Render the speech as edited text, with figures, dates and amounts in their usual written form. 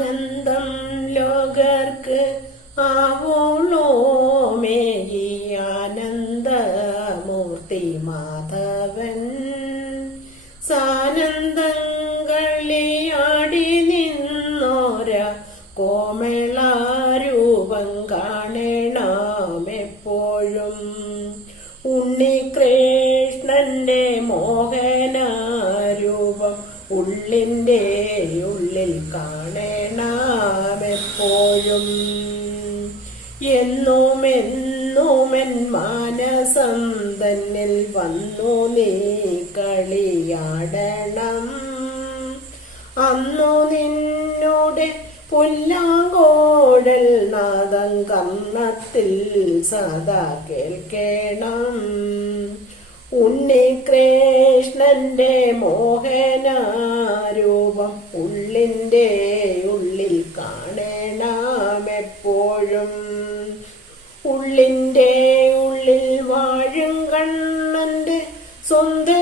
ആനന്ദം ലോകർക്ക് ആവോളോമേകി ആനന്ദമൂർത്തി മാധവൻ സാനന്ദങ്ങളിയാടി നിന്നോര കോമളാരൂപം കാണണമെപ്പോഴും ഉണ്ണികൃഷ്ണന്റെ മോഹനാരൂപം ഉള്ളിൻ്റെ ഉള്ളിൽ കാണണമെപ്പോഴും എന്നുമെന്നുമെൻ മാനസം തന്നിൽ വന്നു നീ കളിയാടണം അന്നു നിന്നോടെ പുല്ലാങ്കോടൽ നാദം കർണത്തിൽ സദാ കേൾക്കണം ഉണ്ണികൃഷ്ണന്റെ മോഹനാരൂപം ഉള്ളിൻ്റെ ഉള്ളിൽ കാണണമെപ്പോഴും ഉള്ളിൻ്റെ ഉള്ളിൽ വാഴും കണ്ണന്റെ സ്വന്തം